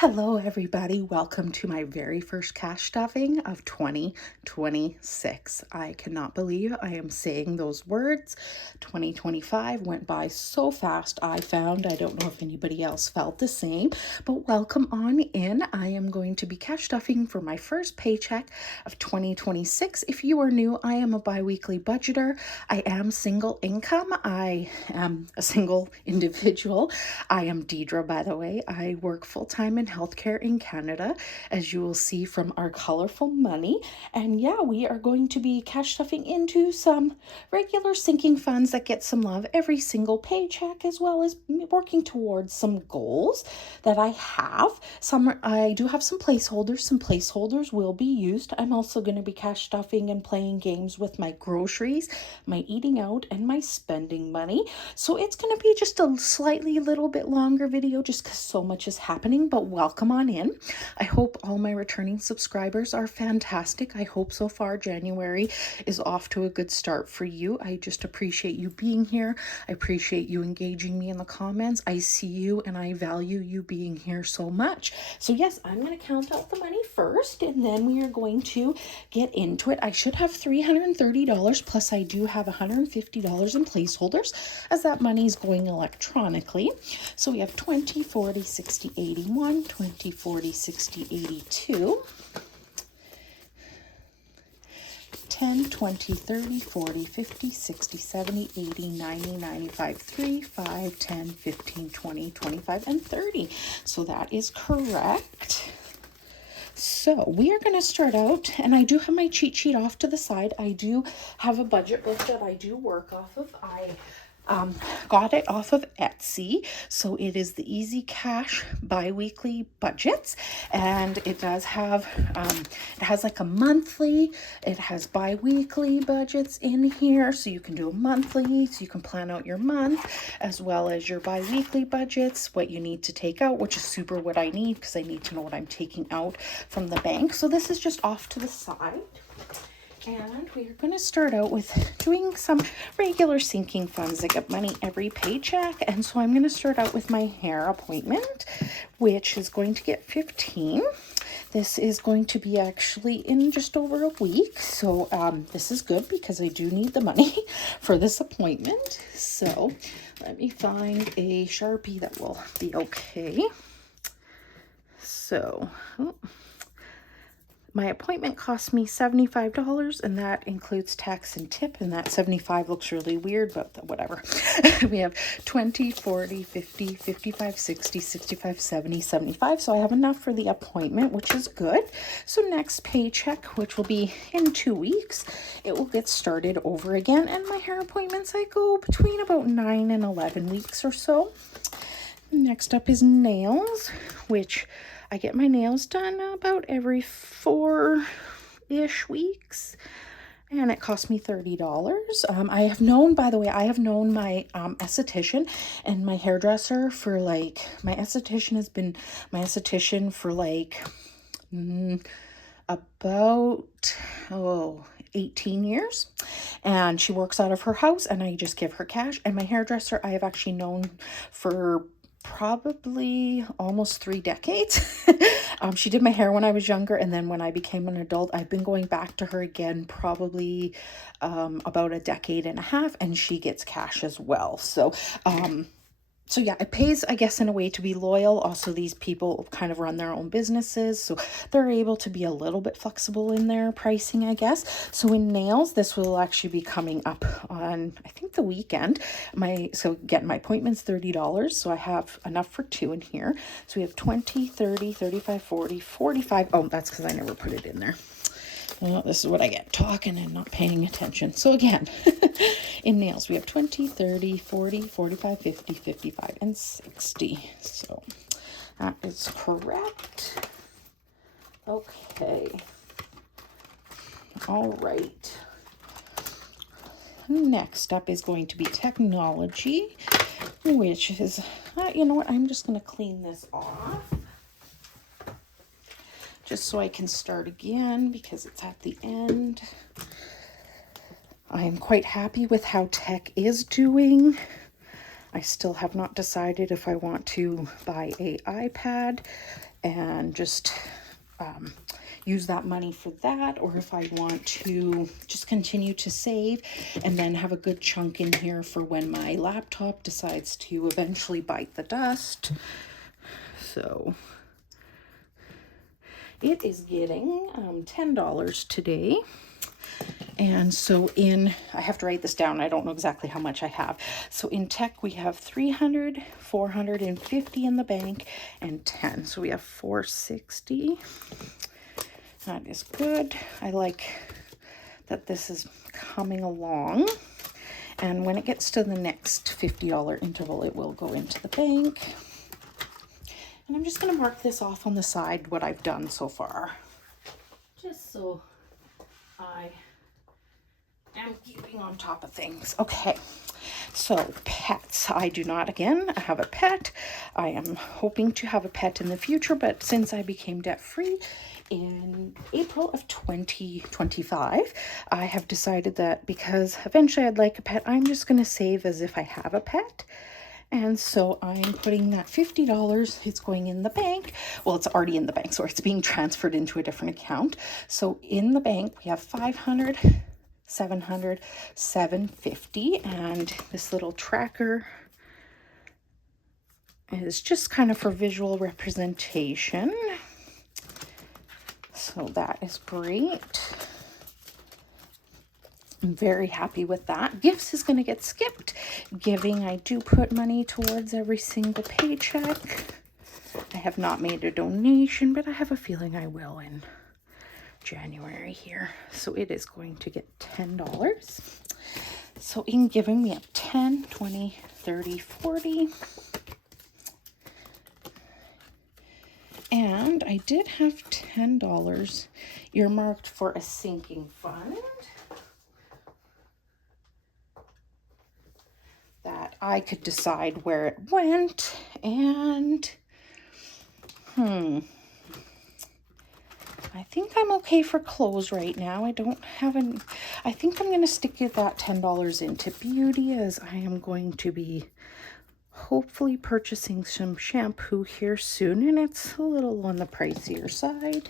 Hello, everybody. Welcome to my very first cash stuffing of 2026. I cannot believe I am saying those words. 2025 went by so fast, I found. I don't know if anybody else felt the same, but welcome on in. I am going to be cash stuffing for my first paycheck of 2026. If you are new, I am a bi-weekly budgeter. I am single income. I am a single individual. I am Deidre, by the way. I work full-time in healthcare in Canada, as you will see from our colorful money. And yeah, we are going to be cash stuffing into some regular sinking funds that get some love every single paycheck, as well as working towards some goals that I have. I do have some placeholders. Some placeholders will be used. I'm also going to be cash stuffing and playing games with my groceries, my eating out, and my spending money. So it's going to be just a slightly little bit longer video just because so much is happening, but welcome on in. I hope all my returning subscribers are fantastic. I hope so far January is off to a good start for you. I just appreciate you being here. I appreciate you engaging me in the comments. I see you and I value you being here so much. So yes, I'm going to count out the money first and then we are going to get into it. I should have $330 plus I do have $150 in placeholders as that money is going electronically. So we have 20, 40, 60, 81, 20, 40, 60, 82, 10, 20, 30, 40, 50, 60, 70, 80, 90, 95, 3, 5, 10, 15, 20, 25, and 30. So that is correct. So we are going to start out, and I do have my cheat sheet off to the side. I do have a budget book that I do work off of. I got it off of Etsy. So it is the Easy Cash bi-weekly budgets, and it does have it has like a monthly, it has bi-weekly budgets in here, so you can do a monthly, so you can plan out your month as well as your bi-weekly budgets, what you need to take out, which is super what I need because I need to know what I'm taking out from the bank. So this is just off to the side. And we are going to start out with doing some regular sinking funds that get money every paycheck. And so I'm going to start out with my hair appointment, which is going to get 15. This is going to be actually in just over a week. So this is good because I do need the money for this appointment. So let me find a Sharpie that will be okay. So... my appointment cost me $75, and that includes tax and tip, and that 75 looks really weird, but whatever. We have 20, 40, 50, 55, 60, 65, 70, 75, so I have enough for the appointment, which is good. So next paycheck, which will be in 2 weeks, it will get started over again, and my hair appointments, I go between about 9 and 11 weeks or so. Next up is nails, which I get my nails done about every 4-ish weeks, and it cost me $30. I have known, by the way, I have known my esthetician and my hairdresser for like, my esthetician has been my esthetician for like about 18 years, and she works out of her house, and I just give her cash. And my hairdresser I have actually known for probably almost 3 decades. She did my hair when I was younger, and then when I became an adult, I've been going back to her again probably about a decade and a half, and she gets cash as well. So yeah, it pays, I guess, in a way to be loyal. Also, these people kind of run their own businesses, so they're able to be a little bit flexible in their pricing, I guess. So in nails, this will actually be coming up on, I think, the weekend. So again, my appointment's $30, so I have enough for 2 in here. So we have 20, 30, 35, 40, 45. Oh, that's because I never put it in there. Well, this is what I get talking and not paying attention. So again, in nails, we have 20, 30, 40, 45, 50, 55, and 60. So that is correct. Okay. All right. Next up is going to be technology, which is, you know what, I'm just going to clean this off, just so I can start again because it's at the end. I am quite happy with how tech is doing. I still have not decided if I want to buy an iPad and just use that money for that, or if I want to just continue to save and then have a good chunk in here for when my laptop decides to eventually bite the dust. So it is getting $10 today. And so I have to write this down. I don't know exactly how much I have. So in tech, we have 300, 450 in the bank, and 10. So we have 460. That is good. I like that this is coming along. And when it gets to the next $50 interval, it will go into the bank. And I'm just going to mark this off on the side, what I've done so far, just so I am keeping on top of things. Okay, so pets. I do not, again, have a pet. I am hoping to have a pet in the future, but since I became debt-free in April of 2025, I have decided that because eventually I'd like a pet, I'm just going to save as if I have a pet. And so I'm putting that $50, it's going in the bank. Well, it's already in the bank, so it's being transferred into a different account. So in the bank, we have 500, 700, 750, and this little tracker is just kind of for visual representation. So that is great. I'm very happy with that. Gifts is going to get skipped. Giving, I do put money towards every single paycheck. I have not made a donation, but I have a feeling I will in January here. So it is going to get $10. So in giving, we have 10, 20, 30, 40. And I did have $10 earmarked for a sinking fund that I could decide where it went. And I think I'm okay for clothes right now. I think I'm going to stick that $10 into beauty, as I am going to be hopefully purchasing some shampoo here soon, and it's a little on the pricier side.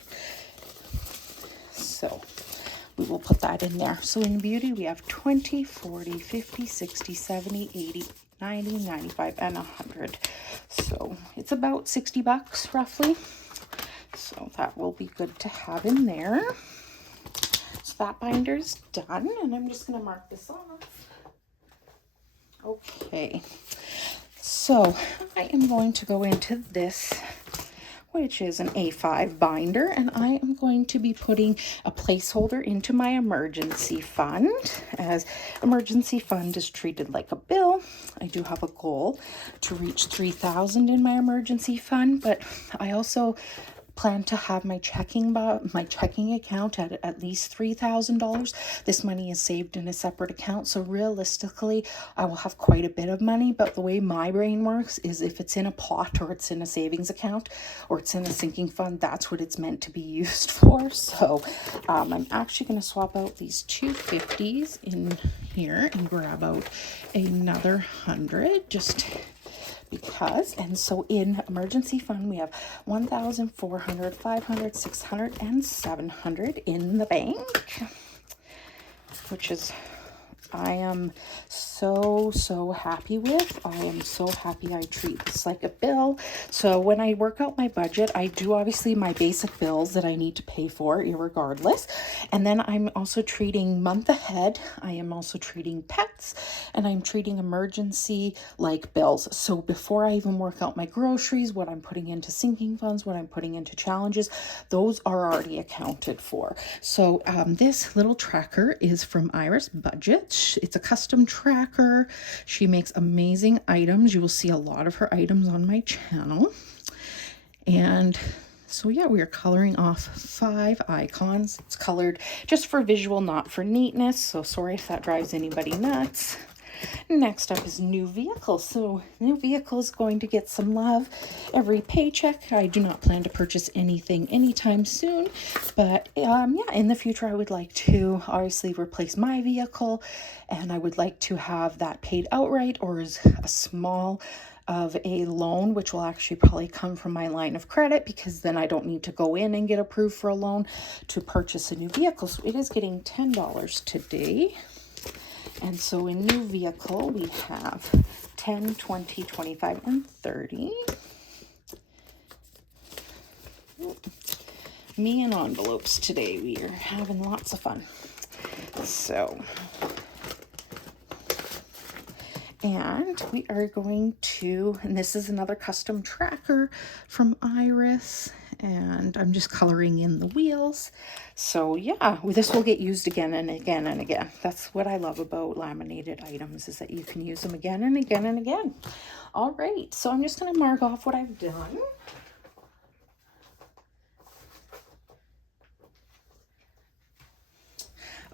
So we will put that in there. So in beauty, we have 20, 40, 50, 60, 70, 80, 90, 95, and 100. So it's about $60 roughly. So that will be good to have in there. So that binder's done, and I'm just going to mark this off. Okay. So I am going to go into this, which is an A5 binder, and I am going to be putting a placeholder into my emergency fund, as emergency fund is treated like a bill. I do have a goal to reach $3,000 in my emergency fund, but I also plan to have my checking account at least $3,000. This money is saved in a separate account, so realistically I will have quite a bit of money. But the way my brain works is, if it's in a pot or it's in a savings account or it's in a sinking fund, that's what it's meant to be used for. So I'm actually going to swap out these two 50s in here and grab out another 100 just because. And so in emergency fund, we have 1,400, 500, 600, and 700 in the bank, which is, I am so happy with. I am so happy I treat this like a bill. So when I work out my budget, I do obviously my basic bills that I need to pay for irregardless. And then I'm also treating month ahead. I am also treating pets, and I'm treating emergency like bills. So before I even work out my groceries, what I'm putting into sinking funds, what I'm putting into challenges, those are already accounted for. So this little tracker is from Iris Budget. It's a custom tracker. She makes amazing items. You will see a lot of her items on my channel. And so yeah, we are coloring off 5 icons. It's colored just for visual, not for neatness. So sorry if that drives anybody nuts. Next up is new vehicle. So new vehicle is going to get some love every paycheck. I do not plan to purchase anything anytime soon, but yeah, in the future I would like to obviously replace my vehicle, and I would like to have that paid outright or as a small of a loan, which will actually probably come from my line of credit, because then I don't need to go in and get approved for a loan to purchase a new vehicle. So it is getting $10 today. And so in new vehicle, we have 10, 20, 25, and 30. Me and envelopes today. We are having lots of fun. So, and we are going to, and this is another custom tracker from Iris, and I'm just coloring in the wheels. So yeah, this will get used again and again and again. That's what I love about laminated items, is that you can use them again and again and again. All right, so I'm just going to mark off what I've done.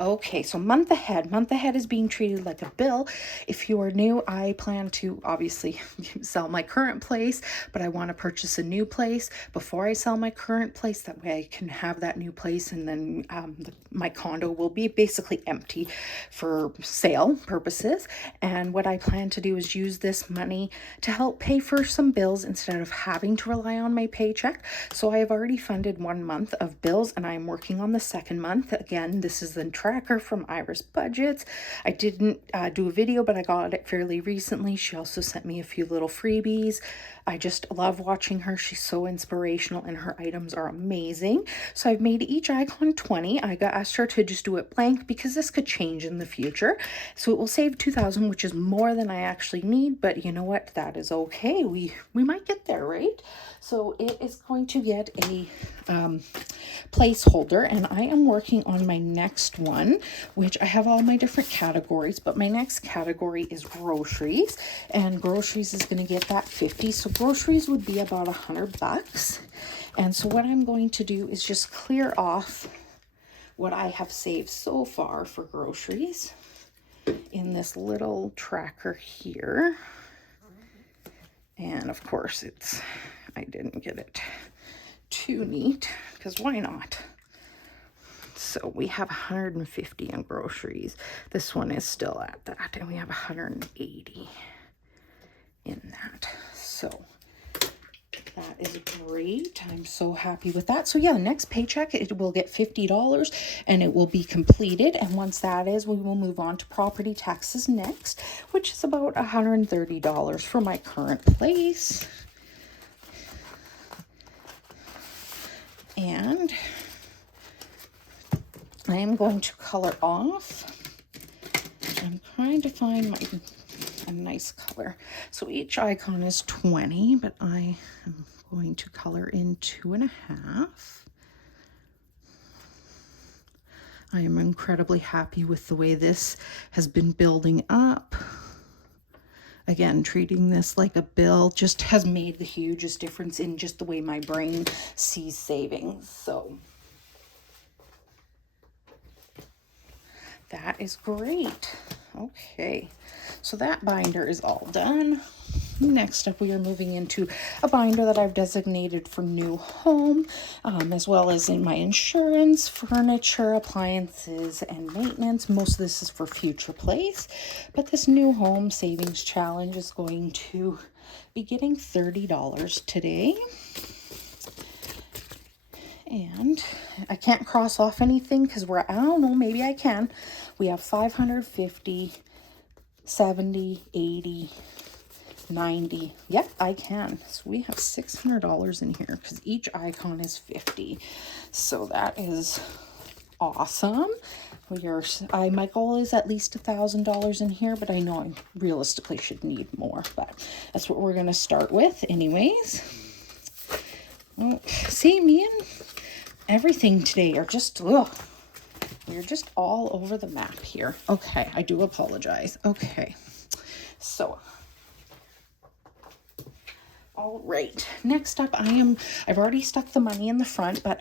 Okay, so month ahead. Month ahead is being treated like a bill. If you are new, I plan to obviously sell my current place, but I want to purchase a new place before I sell my current place. That way I can have that new place, and then my condo will be basically empty for sale purposes. And what I plan to do is use this money to help pay for some bills instead of having to rely on my paycheck. So I have already funded 1 month of bills, and I'm working on the second month. Again, this is the tracker from Iris Budgets. I didn't do a video, but I got it fairly recently. She also sent me a few little freebies. I just love watching her. She's so inspirational, and her items are amazing. So I've made each icon 20. I asked her to just do it blank because this could change in the future. So it will save $2,000, which is more than I actually need, but you know what? That is okay. We might get there, right? So it is going to get a placeholder, and I am working on my next one, which I have all my different categories, but my next category is groceries, and groceries is going to get that 50. So groceries would be about $100. And so what I'm going to do is just clear off what I have saved so far for groceries in this little tracker here. And of course I didn't get it too neat, because why not? So we have 150 in groceries. This one is still at that, and we have 180 in that. So that is great. I'm so happy with that. So yeah, the next paycheck, it will get $50 and it will be completed. And once that is, we will move on to property taxes next, which is about $130 for my current place. And I am going to color off. I'm trying to find a nice color. So each icon is 20, but I am going to color in 2.5. I am incredibly happy with the way this has been building up. Again, treating this like a bill just has made the hugest difference in just the way my brain sees savings. So that is great. Okay, so that binder is all done. Next up, we are moving into a binder that I've designated for new home, as well as in my insurance, furniture, appliances, and maintenance. Most of this is for future place, but this new home savings challenge is going to be getting $30 today. And I can't cross off anything because I don't know, maybe I can. We have 550, 70, 80, 90. Yep, I can. So we have $600 in here because each icon is 50. So that is awesome. My goal is at least $1,000 in here, but I know I realistically should need more, but that's what we're going to start with anyways. Oh, see, me and everything today are just, we're just all over the map here. Okay, I do apologize. Okay, so All right, next up, I've already stuck the money in the front, but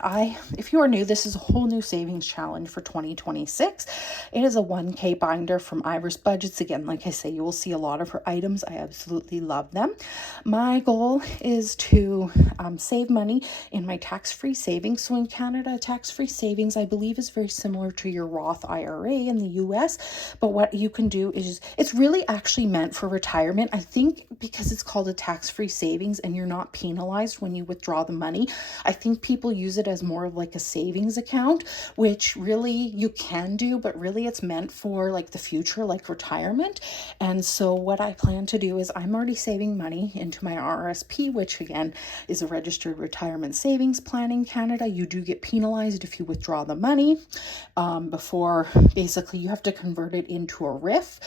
if you are new, this is a whole new savings challenge for 2026. It is a 1K binder from Iris Budgets. Again, like I say, you will see a lot of her items. I absolutely love them. My goal is to save money in my tax-free savings. So in Canada, tax-free savings, I believe, is very similar to your Roth IRA in the US, but what you can do is, it's really actually meant for retirement. I think because it's called a tax-free savings and you're not penalized when you withdraw the money, I think people use it as more of like a savings account, which really you can do, but really it's meant for like the future, like retirement. And so what I plan to do is, I'm already saving money into my RSP, which again is a registered retirement savings plan in Canada. You do get penalized if you withdraw the money before, basically you have to convert it into a RIF.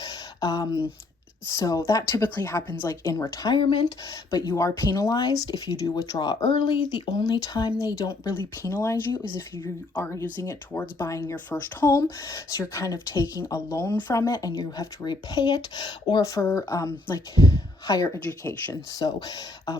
So that typically happens like in retirement, but you are penalized if you do withdraw early. The only time they don't really penalize you is if you are using it towards buying your first home. So you're kind of taking a loan from it and you have to repay it, or for like higher education. So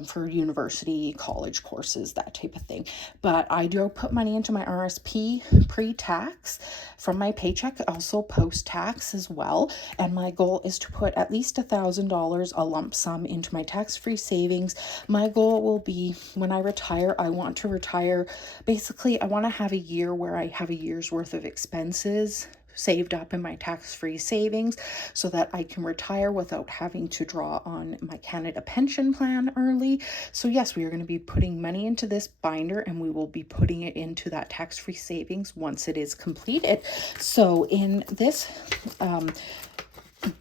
for university, college courses, that type of thing. But I do put money into my RSP pre-tax from my paycheck, also post-tax as well. And my goal is to put at least $1,000, a lump sum, into my tax-free savings. My goal will be, when I retire, I want to retire, basically I want to have a year where I have a year's worth of expenses saved up in my tax-free savings so that I can retire without having to draw on my Canada pension plan early. So yes, we are going to be putting money into this binder and we will be putting it into that tax-free savings once it is completed. So in this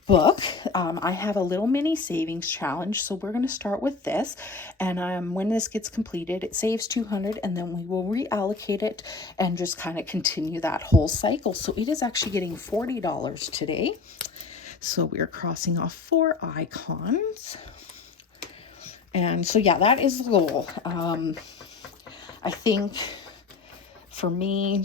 book, I have a little mini savings challenge. So we're going to start with this, and when this gets completed, it saves $200, and then we will reallocate it and just kind of continue that whole cycle. So it is actually getting $40 today. So we're crossing off 4 icons, and so yeah, that is the goal. I think for me,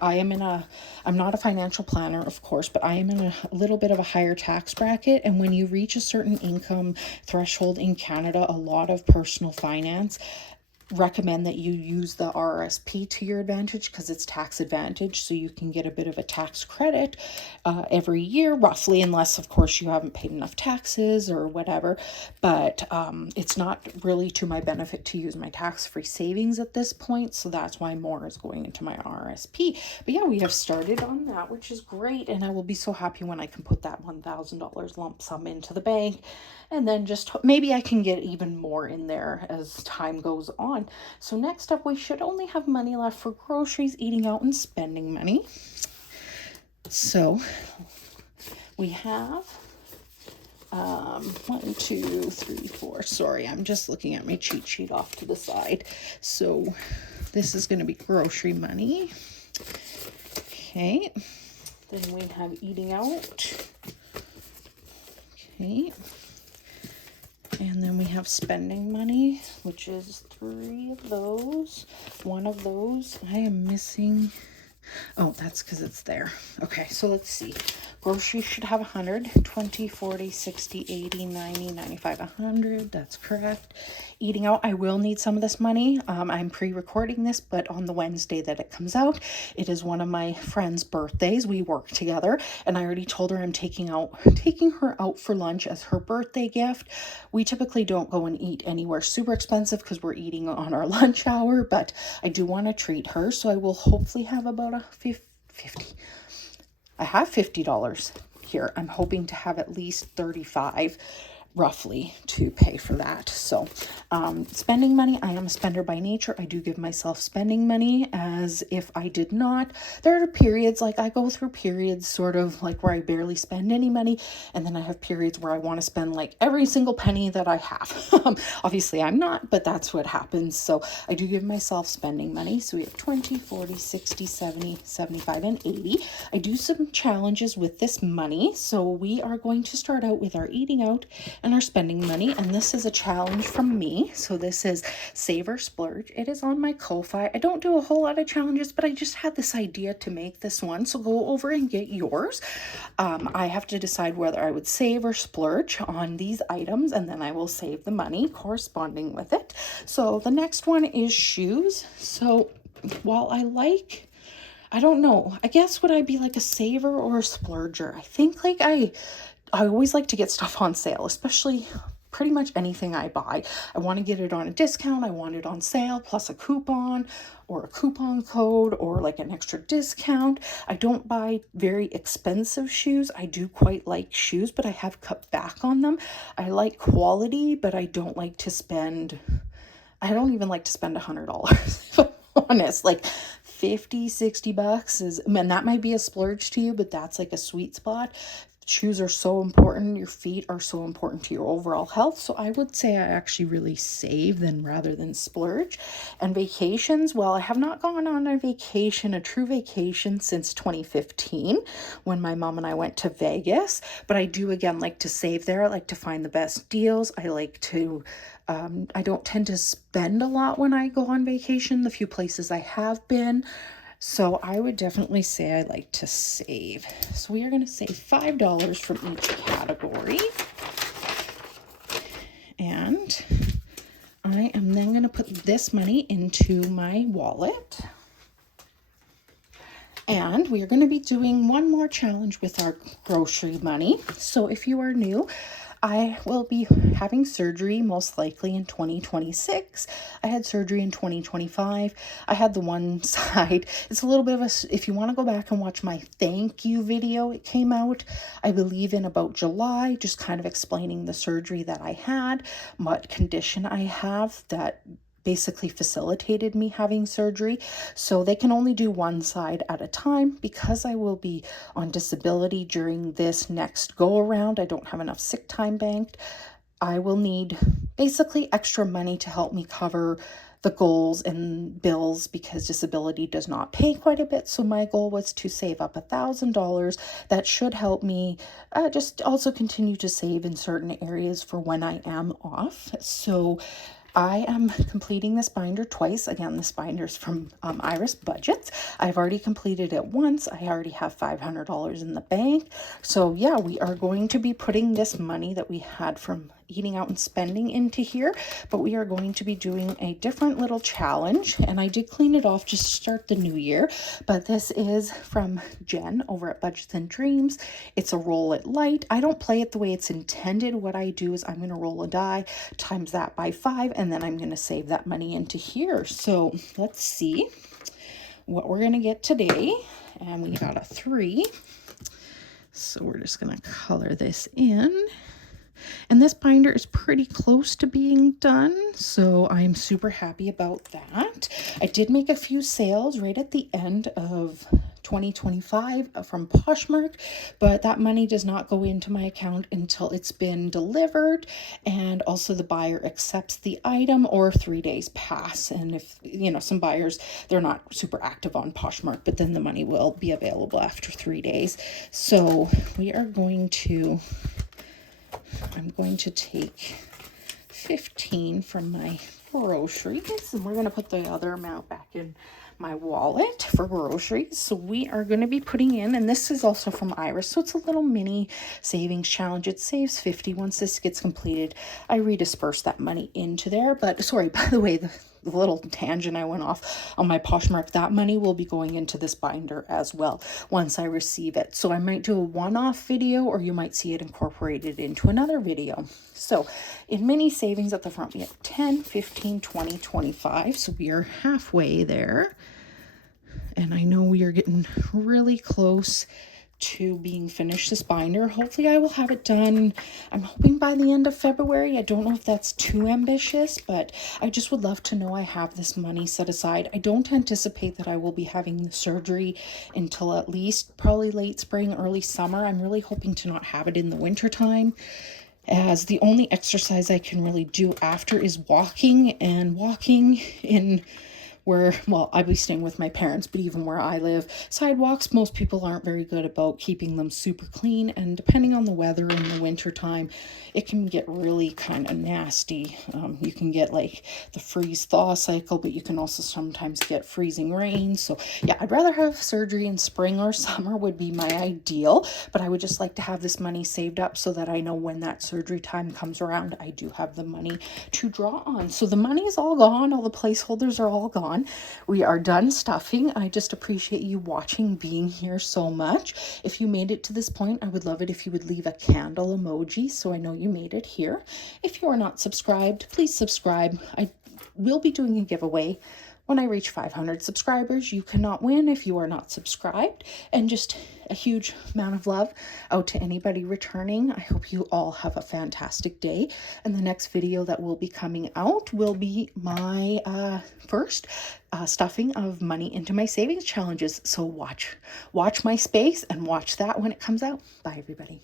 I'm not a financial planner, of course, but I am in a little bit of a higher tax bracket. And when you reach a certain income threshold in Canada, a lot of personal finance recommend that you use the RSP to your advantage because it's tax advantage, so you can get a bit of a tax credit every year roughly, unless of course you haven't paid enough taxes or whatever. But it's not really to my benefit to use my tax-free savings at this point, so that's why more is going into my RSP. But yeah, we have started on that, which is great, and I will be so happy when I can put that $1,000 lump sum into the bank, and then just maybe I can get even more in there as time goes on. So next up, we should only have money left for groceries, eating out, and spending money. So we have 1, 2, 3, 4. Sorry, I'm just looking at my cheat sheet off to the side. So this is going to be grocery money. Okay. Then we have eating out. Okay. And then we have spending money, which is 3 of those. 1 of those I am missing. Oh, that's because it's there. Okay, so let's see. Groceries should have 100, 20, 40, 60, 80, 90, 95, 100. That's correct. Eating out, I will need some of this money. I'm pre-recording this, but on the Wednesday that it comes out, it is one of my friend's birthdays. We work together, and I already told her I'm taking her out for lunch as her birthday gift. We typically don't go and eat anywhere super expensive because we're eating on our lunch hour, but I do want to treat her, so I will hopefully have about a 50. I have $50 here. I'm hoping to have at least 35 roughly to pay for that. So spending money, I am a spender by nature. I do give myself spending money as if I did not. There are periods, like I go through periods sort of like where I barely spend any money, and then I have periods where I want to spend like every single penny that I have. Obviously I'm not, but that's what happens. So I do give myself spending money. So we have 20, 40, 60, 70, 75, and 80. I do some challenges with this money. So we are going to start out with our eating out, and and our spending money. And this is a challenge from me. So this is Save or Splurge. It is on my Ko-Fi. I don't do a whole lot of challenges, but I just had this idea to make this one. So go over and get yours. I have to decide whether I would save or splurge on these items, and then I will save the money corresponding with it. So the next one is shoes. So while I don't know, I guess would I be like a saver or a splurger? I think like I always like to get stuff on sale, especially pretty much anything I buy. I want to get it on a discount. I want it on sale plus a coupon or a coupon code or like an extra discount. I don't buy very expensive shoes. I do quite like shoes, but I have cut back on them. I like quality, but I don't even like to spend $100 if I'm honest. Like 50, 60 bucks is, and that might be a splurge to you, but that's like a sweet spot. Shoes are so important. Your feet are so important to your overall health. So I would say I actually really save rather than splurge. And vacations, well, I have not gone on a true vacation since 2015 when my mom and I went to Vegas. But I do again like to save there. I like to find the best deals. I like to I don't tend to spend a lot when I go on vacation, the few places I have been. So I would definitely say I like to save. So we are going to save $5 from each category. And I am then going to put this money into my wallet. And we are going to be doing one more challenge with our grocery money. So if you are new, I will be having surgery most likely in 2026. I had surgery in 2025. I had the one side. It's a little bit of if you want to go back and watch my thank you video, it came out, I believe in about July, just kind of explaining the surgery that I had, what condition I have that basically facilitated me having surgery. So they can only do one side at a time because I will be on disability during this next go around. I don't have enough sick time banked. I will need basically extra money to help me cover the goals and bills because disability does not pay quite a bit. So my goal was to save up $1,000. That should help me just also continue to save in certain areas for when I am off. So I am completing this binder twice. Again, this binder is from Iris Budgets. I've already completed it once. I already have $500 in the bank. So yeah, we are going to be putting this money that we had from eating out and spending into here, but we are going to be doing a different little challenge, and I did clean it off just to start the new year, but this is from Jen over at Budgets and Dreams. It's a roll it light. I don't play it the way it's intended. What I do is I'm going to roll a die, times that by 5, and then I'm going to save that money into here. So let's see what we're going to get today, and we got a 3, so we're just going to color this in. And this binder is pretty close to being done, so I'm super happy about that. I did make a few sales right at the end of 2025 from Poshmark, but that money does not go into my account until it's been delivered, and also the buyer accepts the item or 3 days pass. And if, some buyers, they're not super active on Poshmark, but then the money will be available after 3 days. So I'm going to take 15 from my groceries, and we're going to put the other amount back in my wallet for groceries. So we are going to be putting in, and this is also from Iris, so it's a little mini savings challenge. It saves 50. Once this gets completed, I redisperse that money into there. But sorry, by the way, the little tangent I went off on my Poshmark, that money will be going into this binder as well once I receive it. So I might do a one-off video, or you might see it incorporated into another video. So in mini savings at the front, we have 10, 15, 20, 25. So we are halfway there. And I know we are getting really close to being finished this binder. Hopefully I will have it done, I'm hoping by the end of February. I don't know if that's too ambitious, but I just would love to know I have this money set aside. I don't anticipate that I will be having the surgery until at least probably late spring, early summer. I'm really hoping to not have it in the winter time, as the only exercise I can really do after is walking, and walking in where, well, I'd be staying with my parents, but even where I live, sidewalks, most people aren't very good about keeping them super clean. And depending on the weather in the winter time, it can get really kind of nasty. You can get like the freeze thaw cycle, but you can also sometimes get freezing rain. So yeah, I'd rather have surgery in spring or summer would be my ideal, but I would just like to have this money saved up so that I know when that surgery time comes around, I do have the money to draw on. So the money is all gone. All the placeholders are all gone. We are done stuffing. I just appreciate you watching, being here so much. If you made it to this point, I would love it if you would leave a candle emoji so I know you made it here. If you are not subscribed, please subscribe. I will be doing a giveaway when I reach 500 subscribers. You cannot win if you are not subscribed. And just a huge amount of love out to anybody returning. I hope you all have a fantastic day. And the next video that will be coming out will be my first stuffing of money into my savings challenges. So watch my space and watch that when it comes out. Bye, everybody.